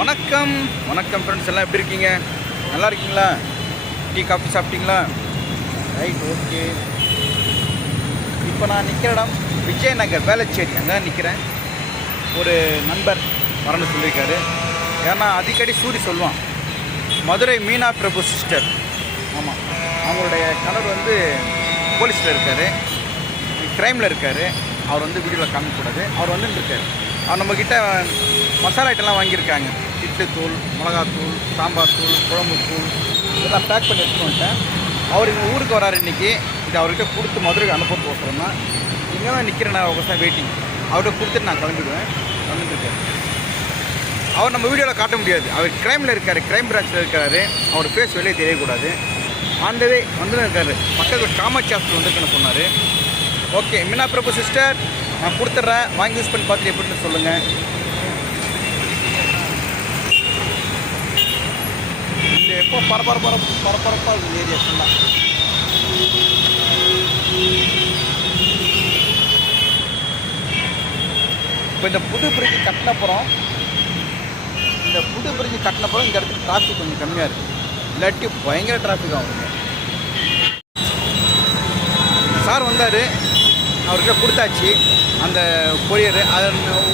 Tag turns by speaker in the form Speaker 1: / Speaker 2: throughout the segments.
Speaker 1: வணக்கம் வணக்கம் ஃப்ரெண்ட்ஸ் எல்லாம் எப்படி இருக்கீங்க நல்லா இருக்கீங்களா டீ காஃபி சாப்பிட்டீங்களா ரைட் ஓகே இப்போ நான் நிற்கிற இடம் விஜயநகர் வேளச்சேரி அங்கே தான் நிற்கிறேன் ஒரு நண்பர் வரணும்னு சொல்லியிருக்காரு ஏன்னா அடிக்கடி சூரி சொல்லுவான் மதுரை மீனா பிரபு சிஸ்டர் ஆமாம் அவங்களுடைய கணவர் வந்து போலீஸில் இருக்கார் க்ரைமில் இருக்கார் அவர் வந்து வீடியோவில் காமிக்கக்கூடாது அவர் வந்துட்டு இருக்கார் அவர் நம்மக்கிட்ட மசாலா ஐட்டம்லாம் வாங்கியிருக்காங்க மல்லித்தூள் மிளகாத்தூள் சாம்பார் தூள் குழம்பு தூள் இதெல்லாம் பேக் பண்ணி எடுத்துகிட்டு வந்துட்டேன் அவர் எங்கள் ஊருக்கு வராரு இன்றைக்கி இது அவர்கிட்ட கொடுத்து மதுரைக்கு அனுப்ப போகிறோம்னா இங்கே தான் நிற்கிறேன் அவங்க தான் வெயிட்டிங் அவர்கிட்ட கொடுத்துட்டு நான் கிளம்பிடுவேன் வந்துட்டுருக்கேன் அவர் நம்ம வீடியோவில் காட்ட முடியாது அவர் கிரைமில் இருக்கார் கிரைம் பிரான்ச்சில் இருக்கார் அவர் பேஸ் வெளியே தெரியக்கூடாது ஆண்டவே வந்து இருக்கார் மக்களுக்கு காமர்ஸ் ஹாஸ்பிட்டல் வந்திருக்குன்னு சொன்னார் ஓகே மீனா பிரபு சிஸ்டர் நான் கொடுத்துட்றேன் வாங்கி யூஸ் பண்ணி பார்த்துட்டு எப்படின்னு சொல்லுங்கள் எப்போ பரபர பர பரபரப்பாக இருக்குது ஏரியா ஃபுல்லாக இப்போ இந்த புது பிரிட்ஜ் கட்டினப்புறம் இந்த புது பிரிட்ஜ் கட்டினப்புறம் இந்த இடத்துக்கு டிராஃபிக் கொஞ்சம் கம்மியாக இருக்குது இல்லாட்டி பயங்கர டிராஃபிக் ஆகும் சார் வந்தார் அவர்கிட்ட கொடுத்தாச்சு அந்த கொரியர் அதை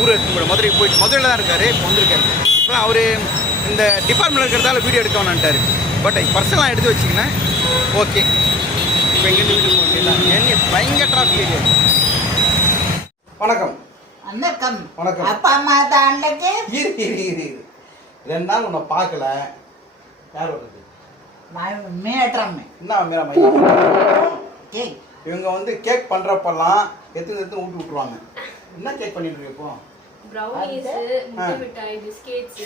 Speaker 1: ஊர் எடுத்து மதுரைக்கு போயிட்டு மதுரையில் தான் இருக்கார் இப்போ வந்திருக்காரு இப்போ அவர் இந்த டிபார்ட்மெண்ட்டில் இருக்கிறதால வீடியோ எடுக்க வேணான்ட்டார் பட் பர்சனலாக எடுத்து வச்சிங்கன்னா ஓகே இப்போ எங்கேருந்து வீட்டுக்கு போக என்ன பயங்கர டிராஃபிக் ஏரியா வணக்கம் வணக்கம் வணக்கம் அப்பா அம்மா தான் அன்னைக்கு
Speaker 2: இரு இரு இரு ரெண்டு நாள் உன்னை பார்க்கல
Speaker 1: யார் வருது மேட்ரம் என்ன மேடம்
Speaker 2: இவங்க வந்து கேக்
Speaker 1: பண்ணுறப்பெல்லாம் எத்தனை எத்தனை ஊட்டி விட்டுருவாங்க என்ன கேக் பண்ணிட்டு இருக்கோம் ப்ரௌனிஸ் முட்டை மிட்டாய் பிஸ்கெட்ஸ்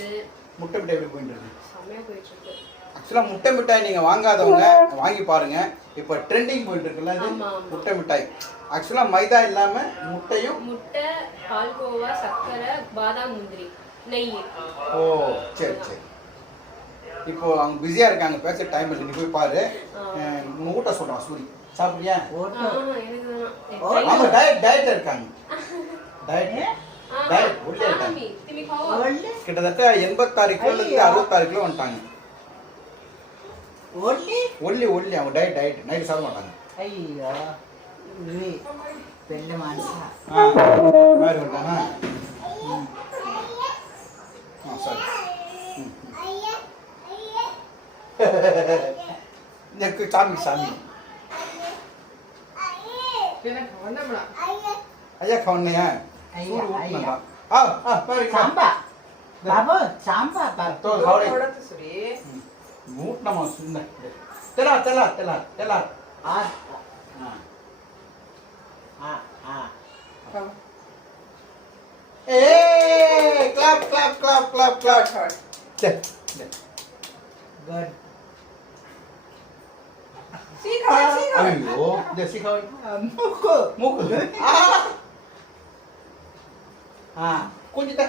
Speaker 1: முட்டை மிட்டாய் போயிட்டு
Speaker 3: இருக்கு ஆக்சுவலாக முட்டை மிட்டாய் நீங்கள் வாங்காதவங்க வாங்கி பாருங்கள்
Speaker 1: இப்போ ட்ரெண்டிங் போயிட்டு இருக்குல்ல இது
Speaker 3: முட்டை மிட்டாய் ஆக்சுவலாக மைதா இல்லாமல்
Speaker 1: முட்டையும் முட்டை பால்கோவா சர்க்கரை பாதாம் முந்திரி நெய் ஓ சரி சரி இப்போ அவங்க பிஸியாக இருக்காங்க பேச டைம் இல்லை நீ போய் பாரு உங்கள் ஊட்ட சொல்கிறான் சூரி
Speaker 3: சாப்பிட்றியா ஆமாம் டயட் டயட்டில் இருக்காங்க
Speaker 1: டயட் டயட் ஒல்லியாக இருக்காங்க கிட்டத்தட்ட எண்பத்தாறு கிலோல இருந்து அறுபத்தாறு கிலோ வந்துட்டாங்க ஒல்லி ஒல்லி ஒல்லி அவங்க டயட் டயட் நைட்டு சாப்பிட மாட்டாங்க ஐயோ ஆ மாதிரி விட்டானா ஆ சாமி சாமி ஐயா கவனையா ஐயா ஐயா ஆ ஆ சாம்பா బాబు
Speaker 2: సాంబార్ బాబు మూట్నం వస్తుంది
Speaker 1: తెలా తెలా తెలా తెలా a clap clap clap clap clap good Sigaw, sigaw. Ayo, dia sigaw. Muko. Muko. Ah. Ah, kunci teh.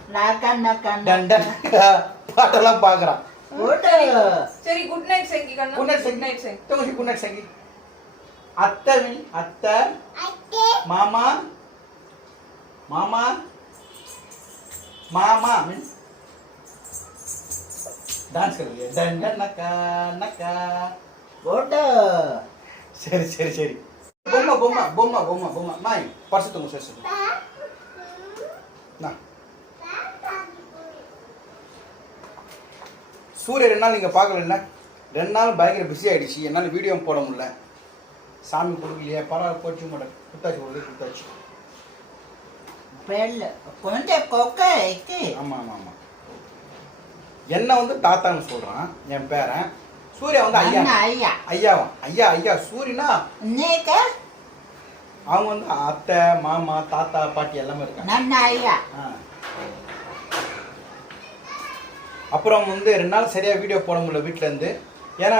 Speaker 1: பாட்டெல்லாம் பாக்குறான் சரி குட் நைட் சங்கி குட் நைட் குட் நைட் சங்கி தோஷி குட் நைட் சங்கி அத்தை அத்தை மாமா மாமா மாமா டான்ஸ் कर டண்ட डंड नका नका சரி சரி சரி பொம்மா பொம்மா பொம்மா பொம்மா பொம்மா மாய் பர்ஸ் சரி சேர்த்து சூரிய ரெண்டு நாள் நீங்கள் பார்க்கலன்னா ரெண்டு நாள் பயங்கர பிஸி ஆகிடுச்சு என்னால் வீடியோ போட முடில சாமி கொடுக்கலையே பரவாயில்ல போச்சு மாட்டேன் கொடுத்தாச்சு ஒரு கொடுத்தாச்சு ஆமாம் ஆமாம் ஆமாம் என்ன வந்து தாத்தான்னு சொல்கிறான் என் பேரன் சூர்யா வந்து ஐயா ஐயா ஐயாவா ஐயா ஐயா சூரியனா அவங்க வந்து
Speaker 2: அத்தை மாமா தாத்தா பாட்டி
Speaker 1: எல்லாமே இருக்காங்க ஐயா அப்புறம் வந்து ரெண்டு நாள் சரியாக வீடியோ போட முடியல வீட்டிலேருந்து ஏன்னா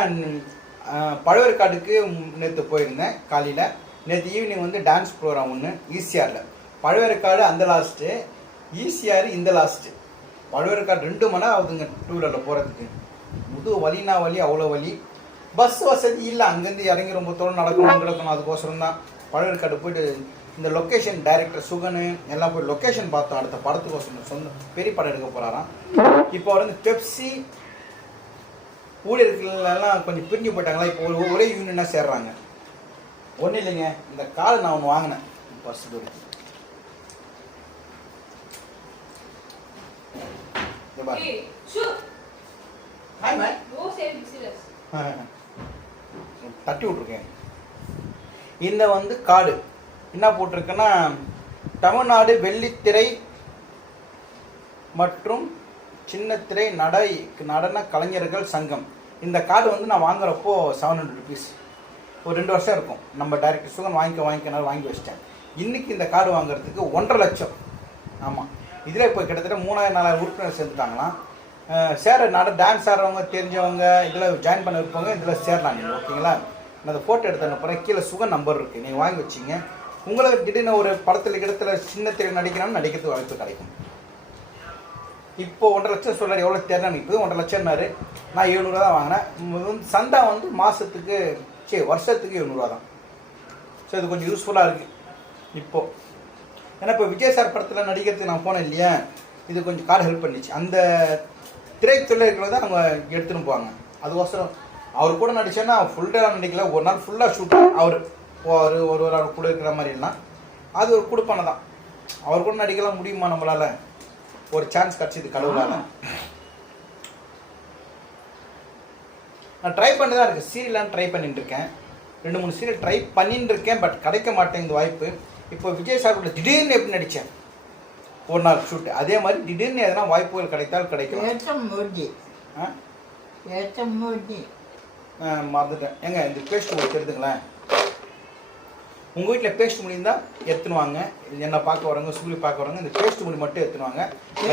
Speaker 1: பழவேற்காட்டுக்கு நேற்று போயிருந்தேன் காலையில் நேற்று ஈவினிங் வந்து டான்ஸ் ப்ரோக்ராம் ஒன்று ஈசிஆரில் பழவேற்காடு அந்த லாஸ்ட்டு ஈசிஆர் இந்த லாஸ்ட்டு பழவேற்காடு ரெண்டு மணி நேரம் ஆகுதுங்க டூ வீலரில் போகிறதுக்கு முது வலினா வலி அவ்வளோ வலி பஸ் வசதி இல்லை அங்கேருந்து இறங்கி ரொம்ப தூரம் நடக்கணும் கிடக்கணும் அதுக்கோசரம் தான் பழவேற்காடு போய்ட்டு இந்த லொக்கேஷன் டைரக்டர் சுகனு எல்லாம் போய் லொக்கேஷன் பார்த்தோம் அடுத்த படத்துக்கோசரம் சொந்த பெரிய படம் எடுக்க போகிறாராம் இப்போ வந்து பெப்சி ஊழியர்கள்லாம் கொஞ்சம் பிரிஞ்சு போட்டாங்களா இப்போ ஒரு ஒரே யூனியனாக சேர்றாங்க ஒன்றும் இல்லைங்க இந்த காலை நான் ஒன்று வாங்கினேன் ஃபர்ஸ்ட் டூர் தட்டி விட்ருக்கேன் இந்த வந்து காடு என்ன போட்டிருக்குன்னா தமிழ்நாடு வெள்ளித்திரை மற்றும் சின்ன திரை நடை நடன கலைஞர்கள் சங்கம் இந்த கார்டு வந்து நான் வாங்குறப்போ செவன் ஹண்ட்ரட் ருபீஸ் ஒரு ரெண்டு வருஷம் இருக்கும் நம்ம டைரக்டர் சுகம் வாங்கிக்க வாங்கிக்கனால வாங்கி வச்சிட்டேன் இன்றைக்கி இந்த கார்டு வாங்குறதுக்கு ஒன்றரை லட்சம் ஆமாம் இதில் இப்போ கிட்டத்தட்ட மூணாயிரம் நாலாயிரம் உறுப்பினர் சேர்ந்துட்டாங்களாம் சேர நட டான்ஸ் ஆடுறவங்க தெரிஞ்சவங்க இதில் ஜாயின் பண்ண இருப்பவங்க இதில் சேரலாம் நீங்கள் ஓகேங்களா நான் அதை ஃபோட்டோ எடுத்து அனுப்புகிறேன் கீழே சுக நம்பர் இருக்குது நீங்கள் வாங்கி வச்சிங்க உங்களை திடீர்னு ஒரு படத்தில் கிடத்தில் சின்ன திரை நடிக்கணும்னு நடிக்கிறதுக்கு வாய்ப்பு கிடைக்கும் இப்போ ஒன்றரை லட்சம் சொல்றாரு எவ்வளோ தேர்தல் நிற்குது ஒன்றரை லட்சம் நான் எழுநூறுவா தான் வாங்கினேன் சந்தா வந்து மாதத்துக்கு சரி வருஷத்துக்கு எழுநூறுவா தான் ஸோ இது கொஞ்சம் யூஸ்ஃபுல்லாக இருக்குது இப்போது ஏன்னா இப்போ விஜய் சார் படத்தில் நடிக்கிறதுக்கு நான் போனேன் இல்லையா இது கொஞ்சம் கால் ஹெல்ப் பண்ணிச்சு அந்த திரைத்துறையில் இருக்கிறத அவங்க எடுத்துன்னு போவாங்க அதுக்கோசரம் அவர் கூட நடிச்சேன்னா ஃபுல் டே நடிக்கல ஒரு நாள் ஃபுல்லாக ஷூட் அவர் ஒரு ஒரு அவர் கூட இருக்கிற மாதிரி எல்லாம் அது ஒரு கொடுப்பான தான் அவர் கூட நடிக்கலாம் முடியுமா நம்மளால் ஒரு சான்ஸ் கிடச்சிது கடவுளால் நான் ட்ரை பண்ணி தான் இருக்கேன் சீரியலாம் ட்ரை பண்ணிட்டு இருக்கேன் ரெண்டு மூணு சீரியல் ட்ரை பண்ணிட்டு இருக்கேன் பட் கிடைக்க மாட்டேன் இந்த வாய்ப்பு இப்போ விஜய் சார் கூட திடீர்னு எப்படி நடித்தேன் ஒரு நாள் ஷூட் அதே மாதிரி திடீர்னு எதனா வாய்ப்புகள் கிடைத்தால் கிடைக்கும் மறந்துட்டேன் எங்க இந்த பேஸ்ட் ஒரு தெரிதுங்களேன் உங்கள் வீட்டில் பேஸ்ட் மொழி இருந்தால் எத்துனுவாங்க என்ன பார்க்க வரவங்க சூரிய பார்க்க வரவங்க இந்த பேஸ்ட் மொழி மட்டும் எத்துனுவாங்க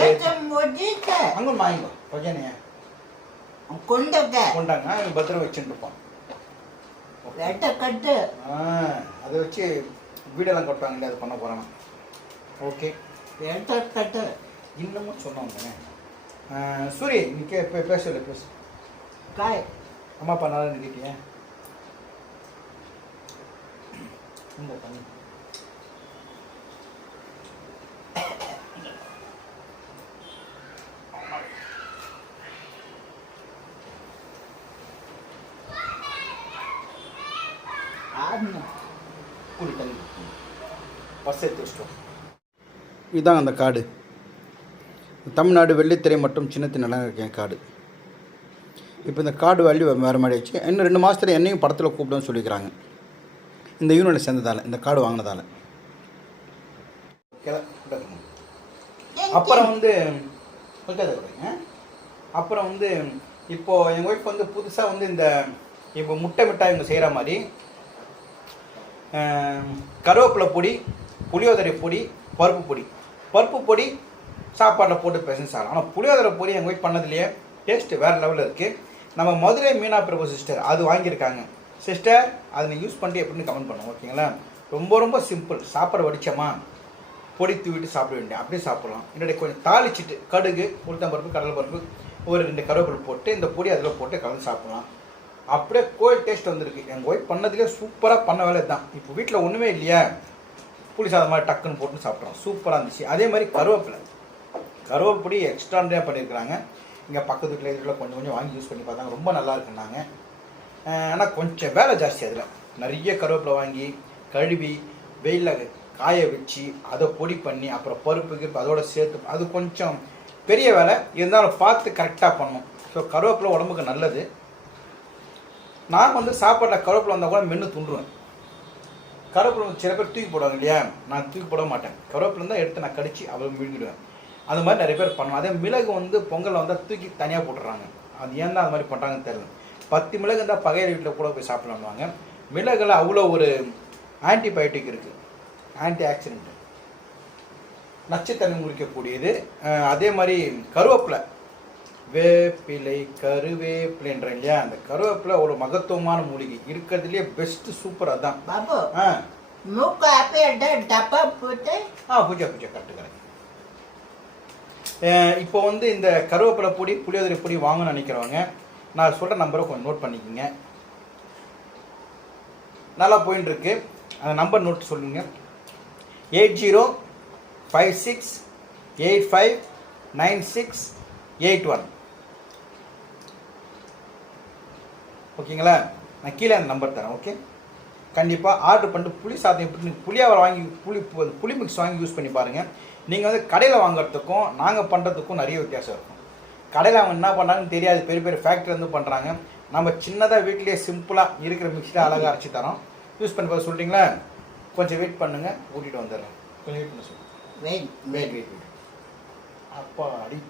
Speaker 1: அங்கே வாங்கிக்கோ ஓகேண்ணே கொண்டாங்க கொண்டாங்க பத்திரம் வச்சுட்டு இருப்போம் ஆ அதை வச்சு வீடெல்லாம் கட்டுவாங்க இல்லை அது பண்ண போகிறோம் ஓகே இன்னமும் சொன்னாங்க சூரிய இன்னைக்கு பேசல பேசு காய் அம்மா அப்பா நல்லா நினைக்கிட்டீங்க இந்த இதுதான் அந்த காடு தமிழ்நாடு வெள்ளித்திரை மற்றும் சின்னத்தின் இருக்கேன் காடு இப்போ இந்த காடு வேல்யூ வேறு மாதிரி ஆச்சு இன்னும் ரெண்டு மாதத்தில் என்னையும் படத்தில் கூப்பிடுன்னு சொல்லிக்கிறாங்க இந்த யூனியனில் சேர்ந்ததால் இந்த கார்டு வாங்கினதால் அப்புறம் வந்து அப்புறம் வந்து இப்போ எங்கள் ஒய்ஃப் வந்து புதுசாக வந்து இந்த இப்போ முட்டை மிட்டாய் இவங்க செய்கிற மாதிரி கருவேப்பிலை பொடி புளியோதரை பொடி பருப்பு பொடி பருப்பு பொடி சாப்பாட்டில் போட்டு பேசணும் சார் ஆனால் புளியோதரை பொடி எங்கள் ஒய்ஃப் பண்ணதுலேயே டேஸ்ட்டு வேறு லெவலில் இருக்குது நம்ம மதுரை மீனா பிரபு சிஸ்டர் அது வாங்கியிருக்காங்க சிஸ்டர் அதை யூஸ் பண்ணி எப்படின்னு கமெண்ட் பண்ணுவோம் ஓகேங்களா ரொம்ப ரொம்ப சிம்பிள் சாப்பிட வடித்தோமா பொடி தூவிட்டு சாப்பிட வேண்டிய அப்படியே சாப்பிட்லாம் என்னுடைய கொஞ்சம் தாளிச்சிட்டு கடுகு உளுத்தம்பருப்பு பருப்பு ஒரு ரெண்டு கருவேப்பிலை போட்டு இந்த பொடி அதில் போட்டு கலந்து சாப்பிட்லாம் அப்படியே கோயில் டேஸ்ட் வந்திருக்கு எங்கள் ஒய்ஃப் பண்ணதுலேயே சூப்பராக பண்ண வேலை தான் இப்போ வீட்டில் ஒன்றுமே இல்லையா புளி சாதம் மாதிரி டக்குன்னு போட்டு சாப்பிட்றோம் சூப்பராக இருந்துச்சு அதே மாதிரி கருவேப்பிலை கருவேப்பிடி எக்ஸ்ட்ரானியாக பண்ணியிருக்கிறாங்க இங்கே பக்கத்து வீட்டில் வீட்டில் கொஞ்சம் கொஞ்சம் வாங்கி யூஸ் பண்ணி பார்த்தாங்க ரொம்ப நல்லா இருக்குன்னாங்க ஆனால் கொஞ்சம் வேலை ஜாஸ்தி அதில் நிறைய கருவேப்பிலை வாங்கி கழுவி வெயிலில் காய வச்சு அதை பொடி பண்ணி அப்புறம் பருப்பு கிருப்பு அதோட சேர்த்து அது கொஞ்சம் பெரிய வேலை இருந்தாலும் பார்த்து கரெக்டாக பண்ணும் ஸோ கருவேப்பிலை உடம்புக்கு நல்லது நான் வந்து சாப்பாட்டில் கருவேப்பிலை வந்தால் கூட மென்று கருவேப்பில கருவேப்பிலை சில பேர் தூக்கி போடுவாங்க இல்லையா நான் தூக்கி போட மாட்டேன் கருவேப்பிலை இருந்தால் எடுத்து நான் கடிச்சு அவ்வளோ விழுங்கிடுவேன் அந்த மாதிரி நிறைய பேர் பண்ணுவேன் அதே மிளகு வந்து பொங்கலில் வந்தால் தூக்கி தனியாக போட்டுறாங்க அது ஏன் தான் அது மாதிரி பண்ணுறாங்கன்னு தெரியல பத்து மிளகு இருந்தால் பகையில் வீட்டில் கூட போய் சாப்பிடலாம்வாங்க மிளகில் அவ்வளோ ஒரு ஆன்டிபயோட்டிக் இருக்குது ஆன்டி ஆக்சிடென்ட் நச்சுத்தன்மை குறிக்கக்கூடியது அதே மாதிரி கருவேப்பிலை வேப்பிலை கருவேப்பிலைன்ற இல்லையா அந்த கருவேப்பிலை ஒரு மகத்துவமான மூலிகை இருக்கிறதுலே பெஸ்ட் சூப்பர் அதான் ஆ மூக்கு அப்படியே கட்டுக்கிறேன் இப்போ வந்து இந்த கருவேப்பிலை பொடி புளியோதரை பொடி வாங்கணும்னு நினைக்கிறவங்க நான் சொல்கிற நம்பரை கொஞ்சம் நோட் பண்ணிக்கோங்க நல்லா போயின்னு இருக்கு அந்த நம்பர் நோட் சொல்லுங்க eight zero five six eight five nine six eight one ஓகேங்களா நான் கீழே அந்த நம்பர் தரேன் ஓகே கண்டிப்பாக ஆர்டர் பண்ணிட்டு புளி சாதம் எப்படி புளியாவரை வாங்கி புளி புளி மிக்ஸ் வாங்கி யூஸ் பண்ணி பாருங்கள் நீங்கள் வந்து கடையில் வாங்குறதுக்கும் நாங்கள் பண்ணுறதுக்கும் நிறைய வித்தியாசம் இருக்கும் கடையில் அவங்க என்ன பண்ணுறாங்கன்னு தெரியாது பெரிய பெரிய ஃபேக்ட்ரி வந்து பண்ணுறாங்க நம்ம சின்னதாக வீட்லேயே சிம்பிளாக இருக்கிற மிக்சியில் அழகாக அரைச்சி தரோம் யூஸ் பண்ணி பார்த்து சொல்கிறீங்களா கொஞ்சம் வெயிட் பண்ணுங்கள் கூட்டிகிட்டு வந்துடுறேன் கொஞ்சம் வெயிட் பண்ண சொல்லுங்கள் வெயிட் வெயிட் வெயிட் வெயிட் அப்பா அடி